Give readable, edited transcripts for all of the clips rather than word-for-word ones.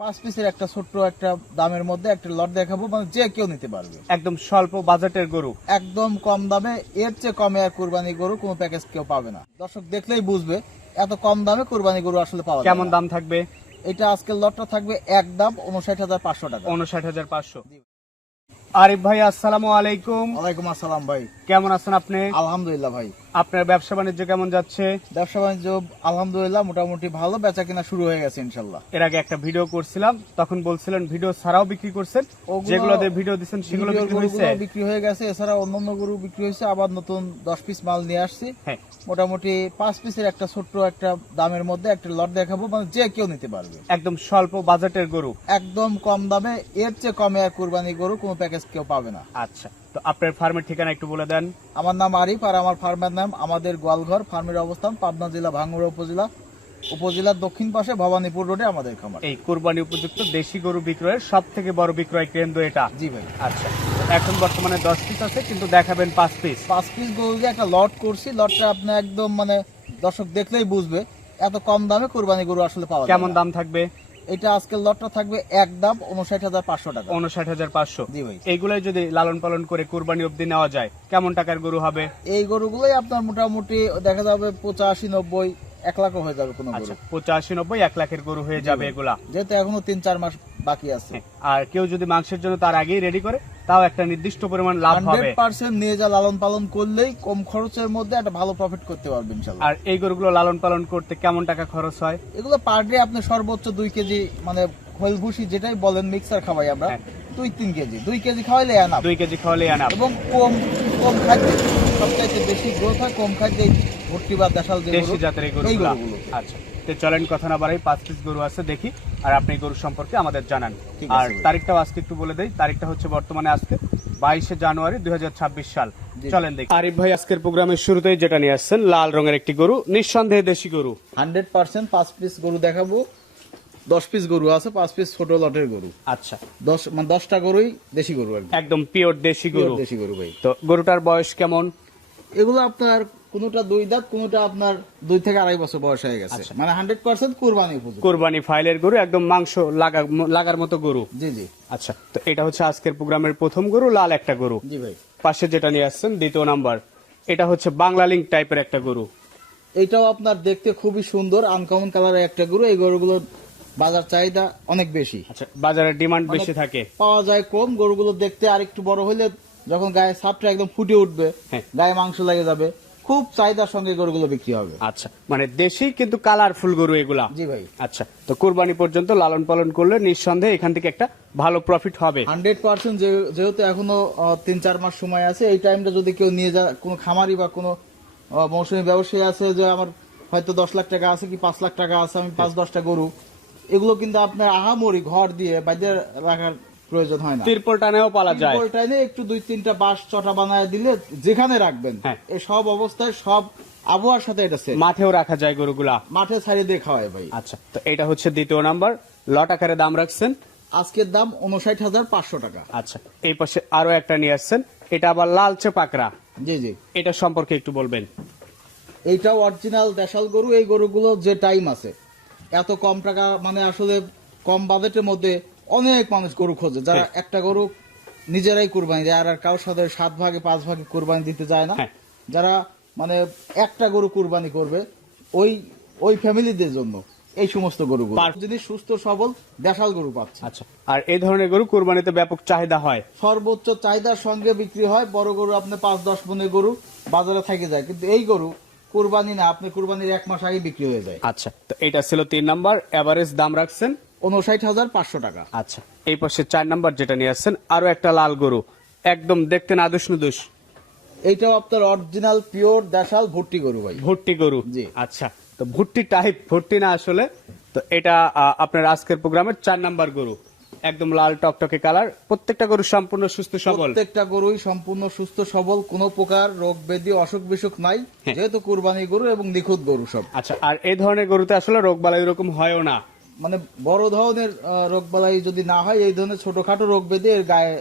5 পিসের একটা ছোট্ট একটা দামের মধ্যে একটা লট দেখাবো, মানে যে কেউ নিতে পারবে। একদম স্বল্প বাজেটের গরু। একদম কম দামে, এর চেয়ে কমে আর কুরবানি গরু কোনো প্যাকেজ কেউ পাবে না। দর্শক দেখলেই বুঝবে এত কম দামে কুরবানি গরু আসলে পাওয়া যায় কেমন না। দাম থাকবে? এটা আজকের লটটা থাকবে একদম 59,500 টাকা। 59,500। আরিফ ভাই আসসালামু আলাইকুম। ওয়ালাইকুম আসসালাম ভাই, কেমন আছেন আপনি? আলহামদুলিল্লাহ ভাই। আপনার ব্যবসা বাণিজ্য কেমন যাচ্ছে? ব্যবসা বাণিজ্য আলহামদুলিল্লাহ মোটামুটি ভালো, বেচা কিনা শুরু হয়ে গেছে ইনশাল্লাহ। এর আগে একটা ভিডিও করছিলাম, তখন বলছিলেন ভিডিও ছাড়াও বিক্রি করছেন। যেগুলোতে ভিডিও দিচ্ছেন সেগুলো বিক্রি হয়েছে? বিক্রি হয়ে গেছে, এছাড়া অন্যান্য গরু বিক্রি হয়েছে। আবার নতুন 10 পিস মাল নিয়ে আসছি। হ্যাঁ, মোটামুটি 5 পিসের একটা ছোট্ট একটা দামের মধ্যে একটা লট দেখাবো, মানে যে কেউ নিতে পারবে। একদম স্বল্প বাজেটের গরু। একদম কম দামে, এর চেয়ে কমে আর কুরবানি গরু কোনো প্যাকেজ কেউ পাবে না। আচ্ছা, তো আপনার ফার্মের ঠিকানা একটু বলে দেন। আমার নাম আরিফ, আর আমার ফার্মের নাম আমাদের গোয়ালঘর। ফার্মের অবস্থান পাবনা জেলা ভাঙ্গুড়া উপজেলার দক্ষিণ পাশে ভবানীপুর রোডে আমাদের খামার। এই কুরবানি উপযুক্ত দেশি গরু বিক্রয়ের সব থেকে বড় বিক্রয় কেন্দ্র এটা। জি ভাই। আচ্ছা, এখন বর্তমানে 10 পিস আছে, কিন্তু দেখাবেন 5 পিস। 5 পিস গরু দিয়ে একটা লট করছি। লটটা আপনি একদম মানে দর্শক দেখলেই বুঝবে এত কম দামে কুরবানি গরু আসলে পাওয়া যায় না। কেমন দাম থাকবে? এটা আজকের লটটা থাকবে একদম 59,500 টাকা। 59,500। জি ভাই। এইগুলাই যদি লালন পালন করে কুরবানি অবধি নেওয়া যায়, কেমন টাকার গরু হবে? এই গরুগুলোই আপনার মোটামুটি দেখা যাবে 85, 90, 1 লাখও হয়ে যাবে কোনো আচ্ছা, গরু। 85, 90, 1 লাখের গরু হয়ে যাবে এগুলা। যেহেতু এখনো 3-4 মাস বাকি আছে। আর কেউ যদি মাংসের জন্য তার আগেই রেডি করে, তাও একটা নির্দিষ্ট পরিমাণ লাভ হবে। 100% নিয়ে যা লালন পালন করলেই কম খরচের মধ্যে একটা ভালো প্রফিট করতে পারবেন ইনশাআল্লাহ। আর এই গরুগুলো লালন পালন করতে কেমন টাকা খরচ হয়? এগুলো পার ডে আপনি সর্বোচ্চ 2 কেজি, মানে খোল ভুসি যেটাই বলেন, মিক্সার খাওয়াই আমরা। হ্যাঁ। 2-3 কেজি, 2 কেজি খাওয়াইলে এনাফ। 2 কেজি খাওয়ালে আনাপ। এবং কম কম খাদ্যে সবচাইতে বেশি গ্রোথ হয় কম খাদ্যে। ভর্তি বা দেশাল যে দেশি গরু, জাতের এই এই গরুগুলো। গরুগুলো। আচ্ছা, তো চলেন কথা না বাড়াই, 5 পিস গরু আছে দেখি, আর আপনি গরু সম্পর্কে আমাদের জানান। ঠিক আছে আর ভাই। তারিখটাও আজকে একটু বলে দেই। তারিখটা হচ্ছে বর্তমানে আজকে 22শে জানুয়ারি 2026 সাল। জি। চলেন দেখি। আরিফ ভাই আজকের প্রোগ্রামের শুরুতেই যেটা নিয়ে আসছেন, লাল রঙের একটি গরু, নিঃসন্দেহে দেশি গরু। 100% 5 পিস গরু দেখাবো। 10 পিস গরু আছে, 5 পিস ছোট লটের গরু। আচ্ছা, 10টা গরুই দেশি গরু আর কি। একদম পিওর দেশি গরু। দেশি গরু ভাই। তো গরুটার বয়স কেমন? এগুলো আপনার কোনোটা 2 দাঁত, কোনোটা আপনার 2 থেকে 2.5 বছর বয়স হয়ে গেছে। আচ্ছা। মানে 100% কুরবানি উপযুক্ত। কোরবানি ফাইলের গরু, একদম মাংস লাগার মতো গরু। জি জি আচ্ছা, তো এটা হচ্ছে আজকের প্রোগ্রামের প্রথম গরু, লাল একটা গরু। জি ভাই। পাশে যেটা নিয়ে আসছেন দ্বিতীয় নাম্বার, এটা হচ্ছে বাংলা লিঙ্ক টাইপের একটা গরু। এটাও আপনার দেখতে খুবই সুন্দর, আনকমন কালারের একটা গরু। এই গরুগুলোর বাজার চাহিদা অনেক বেশি। আচ্ছা, বাজারে ডিমান্ড বেশি থাকে। পাওয়া যায় কম। গরুগুলো দেখতে আরেকটু বড় হলে যখন গায়ে ছাপটা একদম ফুটে উঠবে, হ্যাঁ। গায়ে মাংস লেগে যাবে, খুব চাহিদার সঙ্গে গরুগুলো বিক্রি হবে। আচ্ছা, মানে দেশি কিন্তু কালারফুল গরু এগুলা। জি ভাই। আচ্ছা, তো কুরবানি পর্যন্ত লালন পালন করলে নিঃসন্দেহে এখান থেকে একটা ভালো প্রফিট হবে। 100% যেহেতু এখনো 3-4 মাস সময় আছে, এই টাইমটা যদি কেউ নিয়ে যায়, কোনো খামারি বা কোনো মৌসুমী ব্যবসায়ী আছে যে আমার হয়তো 10 লাখ টাকা আছে কি 5 লাখ টাকা আছে, আমি 5-10টা গরু, এগুলো কিন্তু আপনার আহামরি ঘর দিয়ে বাইরে রাখার প্রয়োজন হয় না। তিরপল টানেও পালা যায়। তিরপল টাইনে একটু 2-3টা বাঁশ চটা বানায় দিলে যেখানে রাখবেন, হ্যাঁ। এই সব অবস্থায় সব আবহাওয়ার সাথে এটা সেট। মাঠেও রাখা যায় গরুগুলা। মাঠে ছাড়িয়ে দিয়ে খাওয়ায় ভাই। আচ্ছা, তো এটা হচ্ছে দ্বিতীয় নাম্বার, লট আকারে দাম রাখছেন। আজকের দাম 59,500 টাকা। আচ্ছা, এই পাশে আরো একটা নিয়ে আসছেন, এটা আবার লালচে পাকড়া। জি জি। এটা সম্পর্কে একটু বলবেন। এইটাও অরিজিনাল দেশাল গরু। এই গরুগুলো যে টাইম আছে, এত কম টাকা, মানে আসলে কম বাজেটের মধ্যে অনেক মানুষ গরু খোঁজে, যারা হ্যাঁ। একটা গরু নিজেরাই কুরবানি দেয়, আর কারোর সাথে 7 ভাগে 5 ভাগে কুরবানি দিতে যায় না। হ্যাঁ। যারা মানে একটা গরু কুরবানি করবে, ওই ওই ফ্যামিলিদের জন্য এই সমস্ত গরুগুলো যদি সুস্থ সবল দেশাল গরু পাচ্ছে। আচ্ছা, আর এই ধরনের গরু কুরবানিতে ব্যাপক চাহিদা হয়। সর্বোচ্চ চাহিদার সঙ্গে বিক্রি হয়। বড় গরু আপনি 5-10 মনের গরু বাজারে থেকে যায়, কিন্তু এই গরু কুরবানি না, আপনি কুরবানির 1 মাস আগে বিক্রি হয়ে যায়। আচ্ছা, তো এটা ছিল 3 নাম্বার, এভারেজ দাম রাখছেন 59,500 টাকা। আচ্ছা, এই পাশে 4 নাম্বার যেটা নিয়ে আসছেন, আরো একটা লাল গরু, একদম দেখতে নাদুস নুদুস। এইটাও আপনার অরিজিনাল পিওর দেশাল ভুট্টি গরু ভাই। ভুট্টি গরু। জি। আচ্ছা, তো ভুট্টি টাইপ, ভুট্টি না আসলে। তো এটা আপনার আজকের প্রোগ্রামের 4 নাম্বার গরু, একদম লাল টকটকে কালার। প্রত্যেকটা গরু সম্পূর্ণ সুস্থ সবল। প্রত্যেকটা গরুই সম্পূর্ণ সুস্থ সবল, কোনো প্রকার রোগ ব্যাধি অসুখ বিসুখ নাই, হ্যাঁ। যেহেতু কুরবানি গরু এবং নিখুঁত গরু সব। আচ্ছা, আর এই ধরনের গরুতে আসলে রোগ বালাই এরকম হয়ও না। মানে বড় ধরনের রোগ বালাই যদি না হয়, এই ধরনের ছোটখাটো রোগ ব্যাধি এর গায়ে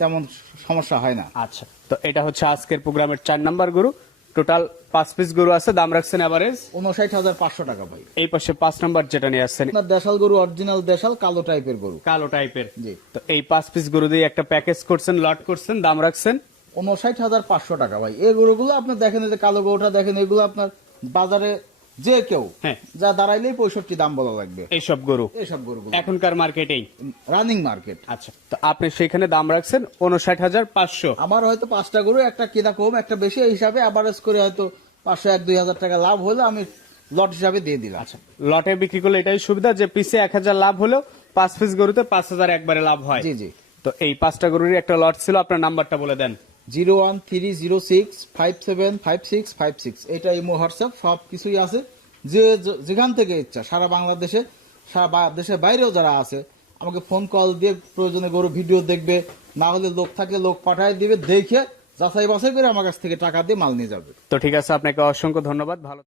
তেমন সমস্যা হয় না। আচ্ছা, তো এটা হচ্ছে আজকের প্রোগ্রামের 4 নাম্বার গরু। টোটাল 5 পিস গরু আছে, দাম রাখছেন এভারেজ 59,500 টাকা ভাই। এই পাশে 5 নাম্বার যেটা নিয়ে আসছেন আপনার দেশাল গরু, অরিজিনাল দেশাল কালো টাইপের গরু। কালো টাইপের। জি। তো এই 5 পিস গরু দিয়ে একটা প্যাকেজ করছেন, লট করছেন, দাম রাখছেন 59,500 টাকা ভাই। এই গরুগুলো আপনার দেখেন, এই যে কালো গরুটা দেখেন, এগুলো আপনার বাজারে যে কেউ হ্যাঁ। যা দাঁড়াইলেই 65 দাম বলা লাগবে এইসব গরু এইসব গরুগুলো, এখনকার মার্কেটেই। Running market. আচ্ছা, তো আপনি সেখানে দাম রাখছেন 59,500। আমার হয়তো 5টা গরু, একটা কেনা কম একটা বেশি, এই হিসাবে অ্যাভারেজ করে হয়তো 500-2,000 টাকা লাভ হলে আমি লট হিসাবে দিয়ে দিলাম। আচ্ছা, লটে বিক্রি করলে এটাই সুবিধা যে পিসে 1,000 লাভ হলেও 5 পিস গরুতে 5,000 একবারে লাভ হয়। জি জি। তো এই 5টা গরুরই একটা লট ছিল, আপনার নাম্বারটা বলে দেন। 01306575656, এটা ইমো হোয়াটসঅ্যাপ সব কিছুই আছে। যেখান থেকে ইচ্ছা সারা বাংলাদেশে, দেশের বাইরেও যারা আছে আমাকে ফোন কল দিয়ে প্রয়োজনে গরু ভিডিও দেখবে, না হলে লোক থাকে লোক পাঠায় দিবে, দেখে যাচাই বাছাই করে আমার কাছ থেকে টাকা দিয়ে মাল নিয়ে যাবে। তো ঠিক আছে, আপনাকে অসংখ্য ধন্যবাদ, ভালো